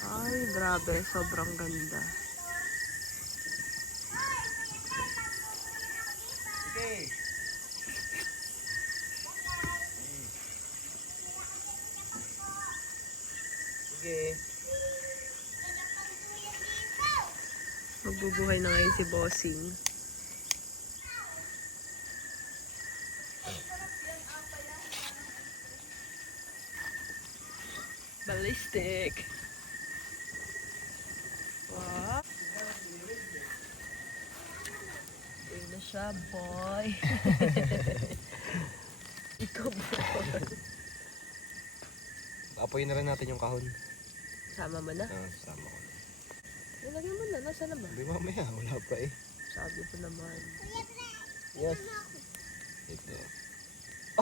Ay, grabe. Sobrang ganda. Okay. Sige. Magbubuhay na ngayon si Bossing. Ballistic. Wow. Ayun na siya, boy. Ikaw, boy. Apoyin na rin natin yung kahon. Sama mo na? Sama ko. Nilagay mo na. Nasa na ba? Hindi mamaya, wala pa eh. Sabi ko naman. Yes. Ito.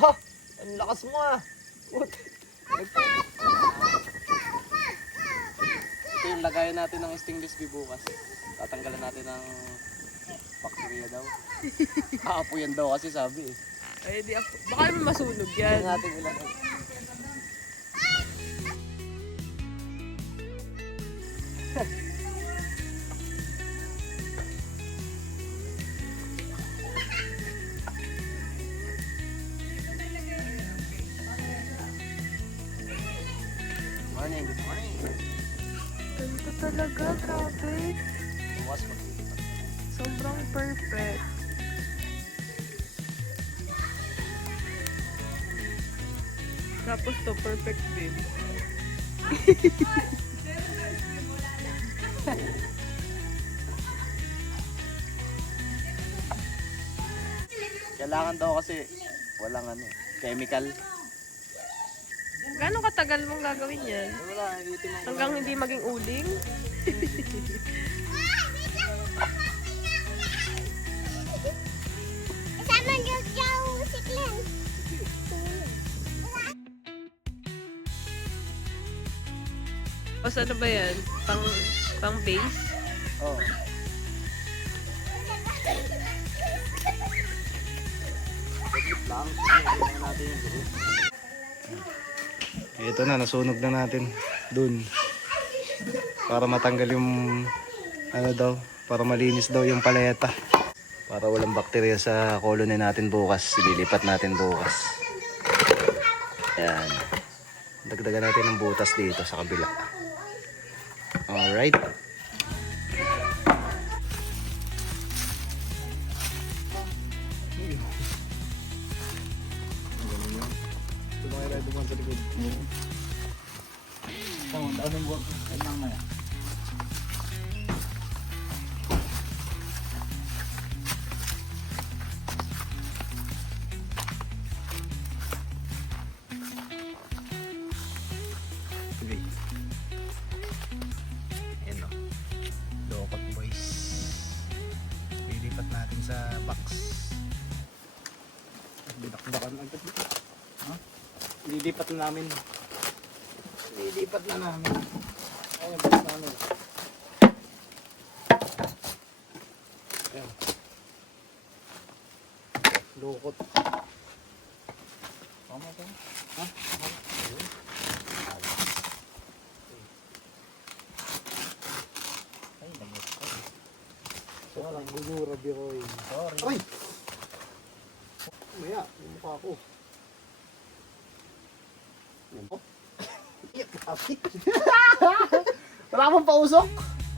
Ah! Ang lakas mo ah! Ito yung lagayan natin ng stainless steel bukas. Tatanggalan natin ng bacteria daw. Aapoyan daw kasi sabi eh. Ay, di ako. Baka naman masunog yan. Ito natin ilagay. Morning, good morning. Ganda talaga, grabe. Bukas maglilipat. Sobrang perfect. Tapos to, perfect din. Kailangan daw kasi walang chemical. Gano'ng katagal mong gagawin yan? Wala, itim ang Hanggang hindi maging uling? Sama niyo jauh si Glenn. O ano ba yan? Pang base? Oh. Saglit lang. Kailangan natin yung group. Ito na, nasunog na natin dun. Para matanggal yung para malinis daw yung paleta. Para walang bakterya sa colony natin bukas. Ililipat natin bukas. Ayan. Dagdagan natin ng butas dito sa kabila. Alright. Tumakay dumaan sa likod. Tama, daming buwan. Ayun lang na. Sige. Ayan o. Dokot boys. Lilipat natin sa box. Binakbakan agad dito. Ha? Lilipat na namin. Lilipat na namin. Ayun, box na ano. Ayun. Dokot. Tama ba? Ha? Ayun. Ay, lamot ko. Sorry, gugura biroy. Sorry. Ay! Maya, yung mukha ko. Yan po. Iyak kapi. Wala akong pausok.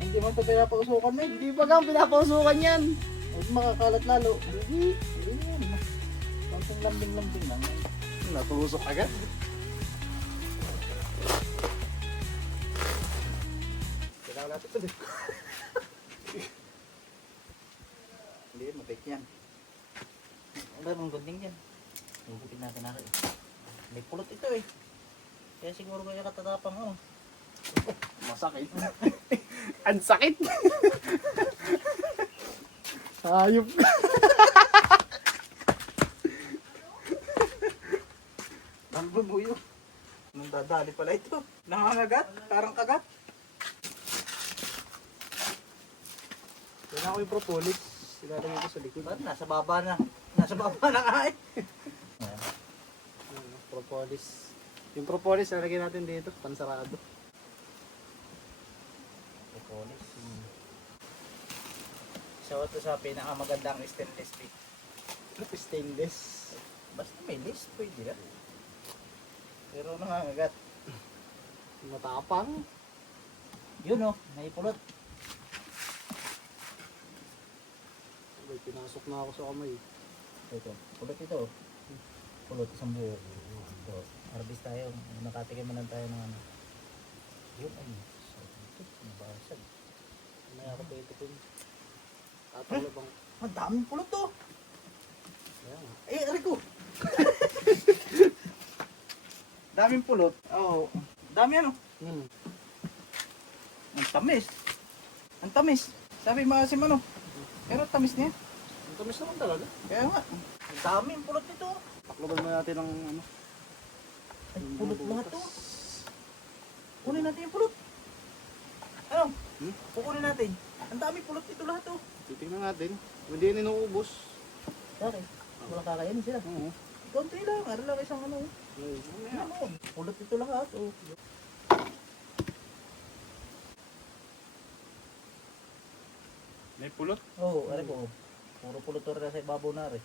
Hindi man ito pinapausukan eh. Hindi pa kang pinapausukan yan. Huwag makakalat lalo. Hindi yan. Konting lambing-lambing lang. Natusok agad. Kailangan natin ito din. Hindi, mabait yan. Wala mong gunting yan. Hugutin natin ako eh. May pulot ito eh. Kaya siguro kaya katatapang oh. Masakit. Ang sakit. Hayop ka. Ang bumuyo. Nung dadali pala ito. Nangangagat. Parang kagat. Kailangan ko yung propolis. Ilalagay ko sa likod. Ba't nasa baba na? Nasa baba na nga eh. Propolis. Yung propolis, lalagyan natin dito. Pansarado. Propolis. So ito sa pinakamagandang stainless steel. Stainless. Basta may list, pwede na. Pero nangangagat. Matapang. Yun oh, naipulot. Sabay, pinasok na ako sa kamay. Ito, pulot ito. Pulot isang buo. Ito, harvest tayo. Nakatikim na tayo ng ano. Yun ay, ito, nabasag. May ako pa ito pin. Tatalabang. Ang daming pulot to. Ayan. Eh, aray ko. Daming pulot. Oo. Dami ano. Ang tamis. Ang tamis. Sabi maasim ano. Pero tamis niya. Ang tamis naman talaga. Kaya nga. Ang daming pulot nito. Takloban na natin ng ano. Ay, pulot lahat to. Kunin natin yung pulot. Ano? Kukunin natin. Ang daming pulot nito lahat to. Titingnan natin. Kung hindi yun inuubos. Bakit? Wala kakayanin sila. Oo. Konti lang. Ano lang isang ano. Ay, mamaya. Ano? Pulot nito lahat. Oh. May pulot. Oo, alam mo. Puro pulot to rin sa ibabaw na rin.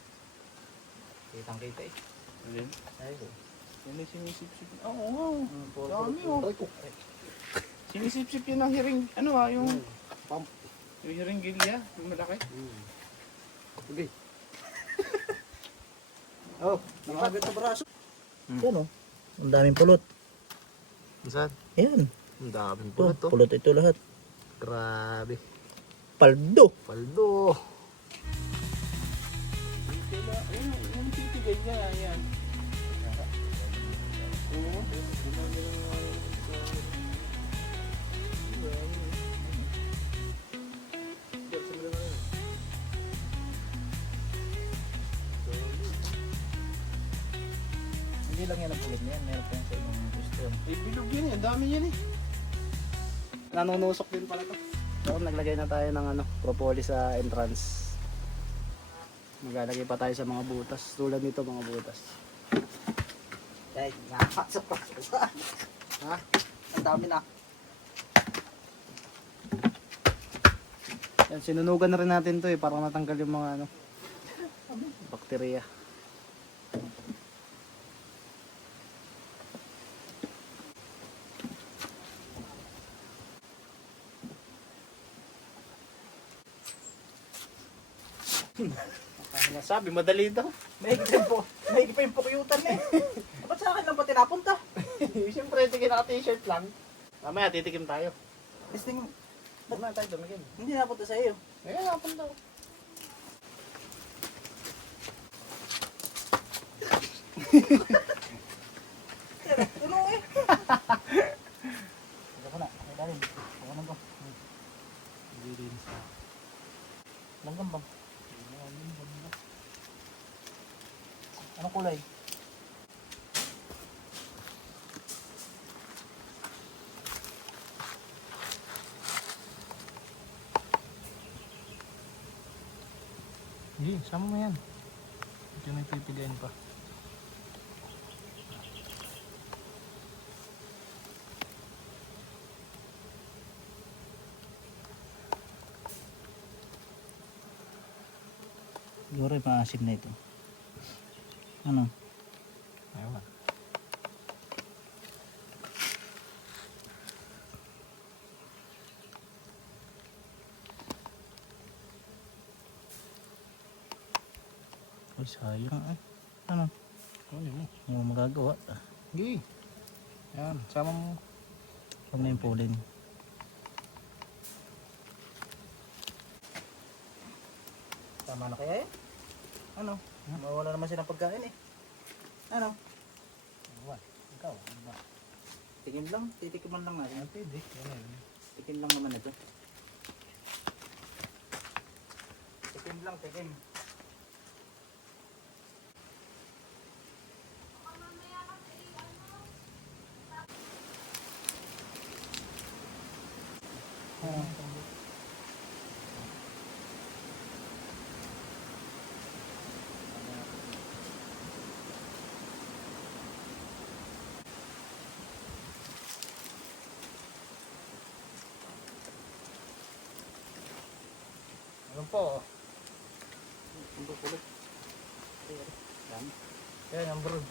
Kitang kita eh. Ayun. Ay ko. Yan yung sinisip-sip. Oo, oo. Puro Dami, pulot. oh. Ay ko. Sinisip-sip yun ng hiring. Ano ah, yung Pump. hiring gilya. Yung malaki. Okay. Oh, nakagat sa braso. Yan oh. Ang daming pulot. Saan? Ayan. Ang daming Oh, pulot ito lahat. Grabe. Paldo. Paldo. Ayun, yung titigan niya. Ayan. Oo. Hindi lang yan ang pulot niyan. Meron pa yan sa inyong gusto. Eh, bilog yun eh. Ang dami yan eh. Nanunusok din pala to. So, naglagay na tayo ng ano, propolis sa entrance. Maglalagay pa tayo sa mga butas. Tulad nito mga butas. Ay, nakapasok pa. Ha? Ang dami na. Yan, sinunugan na rin natin to eh, para matanggal yung mga ano, bakterya. Nasabi, madali daw. May pa yung pukyutan eh. Ba't sa akin lang ba tinapunta? Siyempre, sige naka-t-shirt lang. Mamaya, titikim tayo. Testing, Ba't na tayo tumigil? hindi napunta sa iyo. Ayun, napunta ko. Tuno eh. Ito ko na, may dalim. Pakanan ko. Hindi rin sa... Langgam bang? Anong kulay? Hindi, sama mo yan. Ito may pipiliin pa. Siguro maasim na ito. Ano? Ewan. Ay, sayang eh. Ano? Ano mo? Hindi mo magagawa. Hindi. Yan, sama mo. Huwag na yung pulin. Tama na kaya eh? Ano? Mawala naman siya ng pagkain eh. Ano? Ewan. Ikaw, ano ba? Tikim lang. Titikiman lang natin. Pwede. Yan eh. Tikim lang naman ito. Tikim lang, tikim. po. Ang kulit. Yan. Yan ang brood.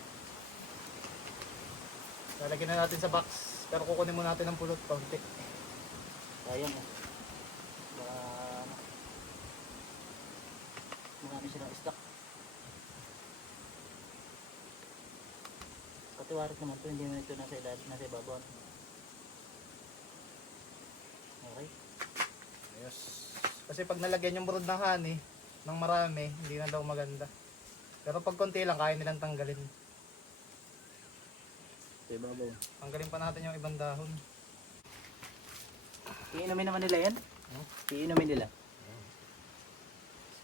Lalagyan na natin sa box. Pero kukunin muna natin ang pulot paunti. Sayang oh. Baka ano. Marami silang stock. Katiwarik naman to, hindi naman ito nasa ilalim, nasa ibabaw. Okay. Yes. Kasi pag nalagyan yung brood ng honey, ng marami, hindi na daw maganda. Pero pag konti lang, kaya nilang tanggalin. Sa ibabaw. Tanggalin pa natin yung ibang dahon. Iinumin naman nila yan? Iinumin nila.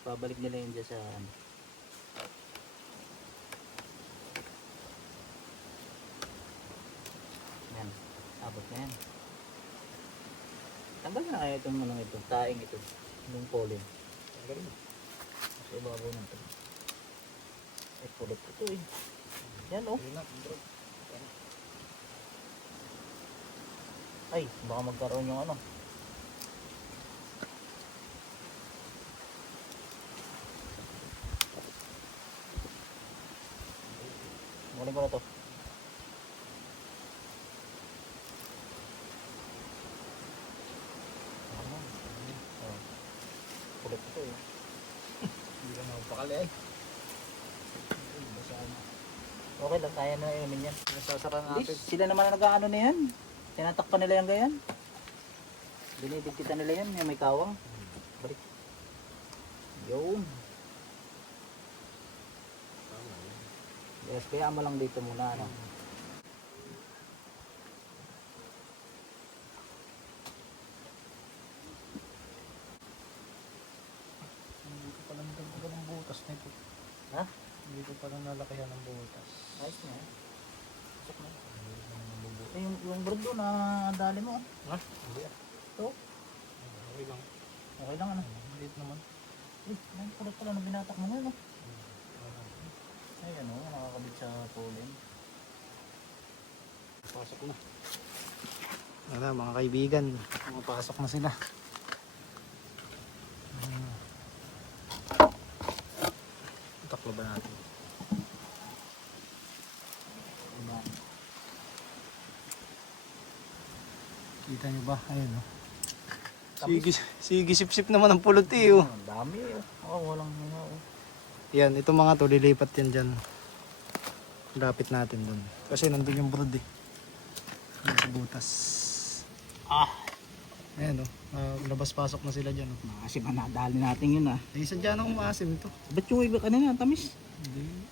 Babalik nila yun dyan sa ano. Yan. Abot na yan. Tanggal na kaya itong ano ito, taing ito. Yung pollen. Tanggalin mo. Sa ibabaw ng ito. Ay, pulot ito eh. Yan oh. Yun na, brood. Ay, baka magkaroon yung ano. Muling ko na to. Oh. Pulot ito eh. Hindi ka magpakali eh. Okay lang, kaya na inumin yan. Nasasara natin. Sila naman ang nag-ano na yan. Tinatakpan nila yan ganyan. Dinidikita nila yan, yung may kawang. Balik. Yun. Yes, kaya mo lang dito muna. Ano. Hindi ko palang nagdagan ng butas na ito. Ha? Hindi ko palang nalakihan ng butas. Ayos na yan. Pasok na. Yung brood doon na dali mo. Ha? Hindi ah. Ito. Okay lang. Okay lang ano. Maliit naman. Uy, may pulot pala na binatak mo na. No? Ay ano, nakakabit sa pollen. Pasok na. Ano mga kaibigan, pumapasok na sila. Taklo ba natin? Diba? Kita nyo ba? Ayun oh. Sige sip-sip naman ang pulot eh oh. Ang dami oh. Oo, walang hinga oh. Yan, itong mga to, lilipat yan dyan. Lapit natin dun. Kasi nandun yung brood eh. Yan sa butas. Ayan oh. Labas-pasok na sila dyan oh. Maasim na nadali natin yun ah. Ay, sadya na umaasim ito. Ba't yung iba kanina, tamis? Hindi.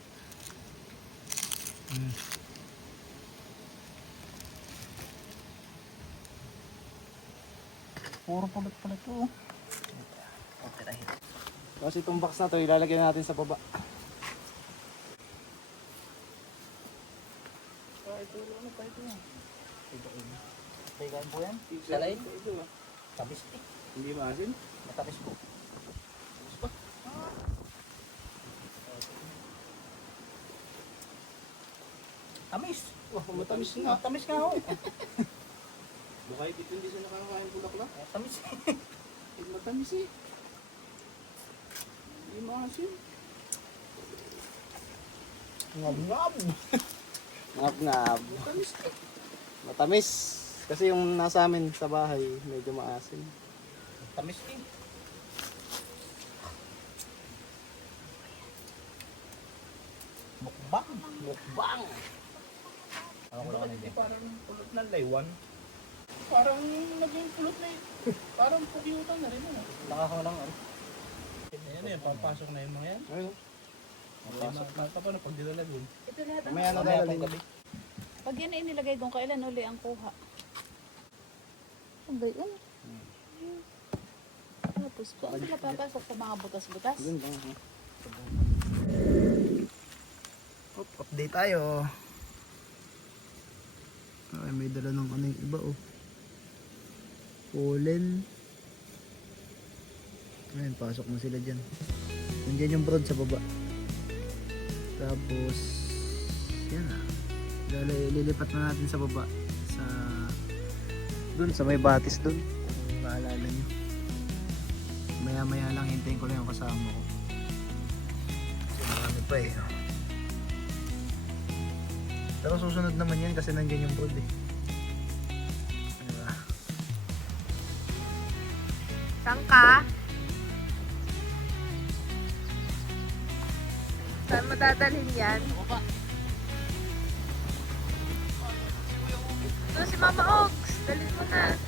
Puro pulot-pulot to oh. Okay na hit. Kasi itong box na to, ilalagay natin sa baba. Ito, ano pa ito yan? Pagkain po yan? Salain? Tamis eh. Hindi maasim? Matamis po. Tamis. Oh, matamis na. Tamis nga ho. Baka dito hindi siya nakakain bulaklak. Tamis. Matamis eh. Hindi maasim. Ngab-ngab. Ngab-ngab. Tamis eh. Matamis. Kasi yung nasa amin sa bahay, medyo maasim. Tamis eh. Mukbang. Mukbang! Ano ko lang hindi. Parang pulot ng laywan. Parang naging pulot na yun. Parang pugyutan na rin. Nakakaw lang ano. Ayan na yan, papasok na yung mga yan. Ayun. Papasok na. Tapos na pag dilalagin. Ito lahat ang Mamaya na Mamaya tayo pong gabi. pag yan ay nilagay doon, kailan uli ang kuha? Ang ba yun? Tapos, kung sila papasok sa mga butas-butas? Yun lang. Update tayo. Ay, may dala ng ano yung iba oh. Pollen. Ayun, pasok na sila dyan. Nandiyan yung brood sa baba. Tapos, yan na. Lilipat na natin sa baba. Sa dun, sa may batis dun. Kung maalala nyo. Maya maya lang hintayin ko lang yung kasama ko. Kasi marami pa eh. Pero susunod naman yan kasi nandiyan yung brood eh. Diba? Saan ka? Saan mo dadalhin yan? Ito si Mama Ogs. Dalhin mo na.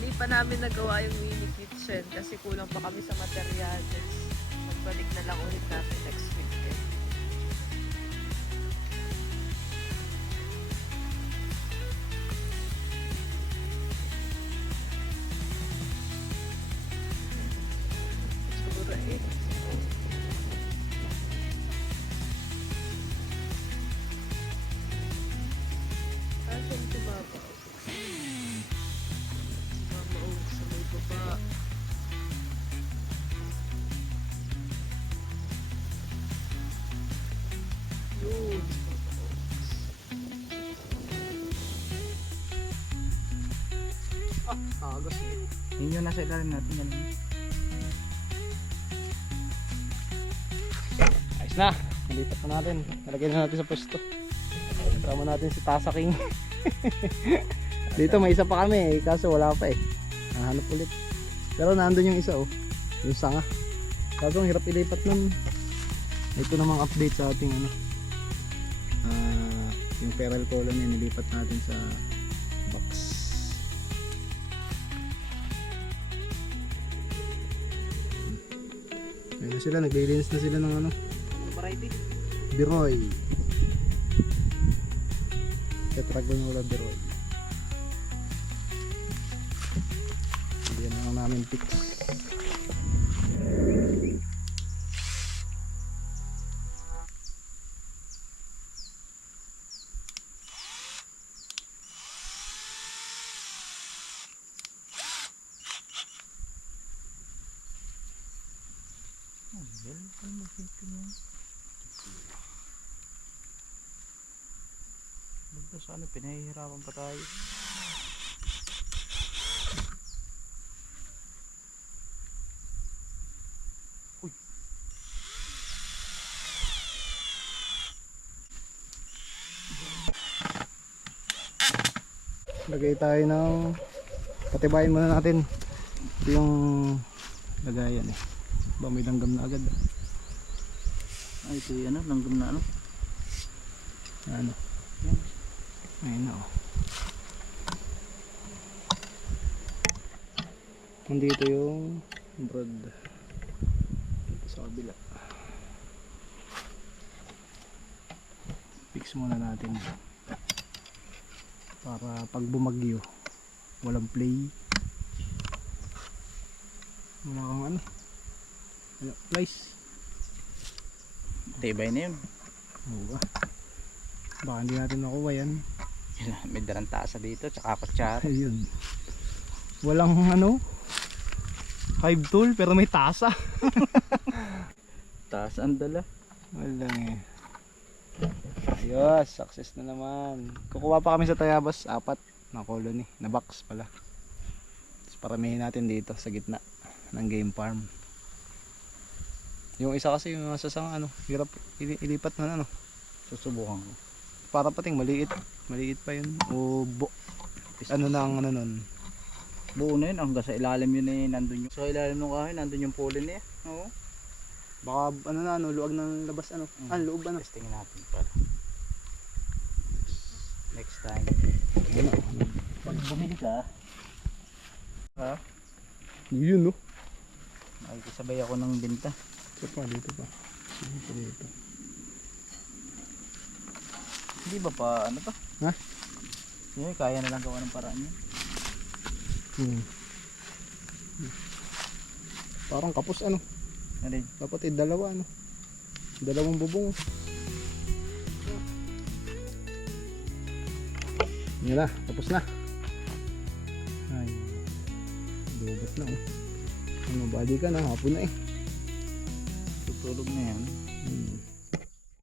Hindi pa namin nagawa yung mini kitchen kasi kulang pa kami sa materyales. Magbalik na lang ulit natin next weekend. Siguro eh. Asan si Mama Ogs? Mama Ogs sa may baba. Yun. Agos eh. Yun yung nasa ilalim natin yan. Ayos na. Nalipat na natin. Nalagyan na natin sa pwesto. Kasama natin si Tasa King. Dito may isa pa kami eh. Kaso wala pa eh. Nahanap ulit. Pero nandun yung isa oh. Yung sanga. Kaso ang hirap ilipat nun. Ito namang update sa ating ano. Yung feral colony nilipat natin sa box. Ayun na sila, naglilinis na sila ng ano, Variety. Biroy. Tetragonula Biroy. Hindi na lang namin fix. Sana pinahihirapan pa tayo. Uy. Lagay tayo ng patibayin muna natin. Ito yung lagayan eh. Ba may langgam na agad. Ay, ito yung ano, langgam na ano. Ano? Ayun na oh. Nandito yung brood. Dito sa kabila. Fix muna natin. Para pag bumagyo, walang play. Wala kang ano. Wala flies. Tibay na yun. Oo ba? Baka hindi natin makuha yan. May darantasa dito, tsaka kutsara. Ayun. Walang ano, hive tool pero may tasa. Tasa ang dala. Walang eh. Ayos, success na naman. Kukuha pa kami sa Tayabas, 4 na colony, na box pala. Tapos paramihin natin dito sa gitna ng game farm. Yung isa kasi yung nasa sang ano, hirap ilipat na ano. Susubukan ko. Para pating maliit. Maliit pa yun. O ano na ang ano nun. Buo na yun, hanggang sa ilalim yun eh, nandun yung... Sa ilalim ng kahoy, nandun yung pollen eh. Oo. Baka ano na ano, luwag ng labas ano. Loob ano. Testingin natin para. Next time. Ano? Pag bumili ka, ha? Yun no. Makikisabay ako ng binta. Dito pa, dito pa. Dito. Hindi ba pa ano to? Ha? Yun, kaya na lang gawa ng paraan yun. Parang kapos ano. Ano yun? Dapat dalawa ano. Dalawang bubong. Yan na, tapos na. Ay. Lubot na oh. Ano, bali ka na, hapon na eh. Tutulog na yan.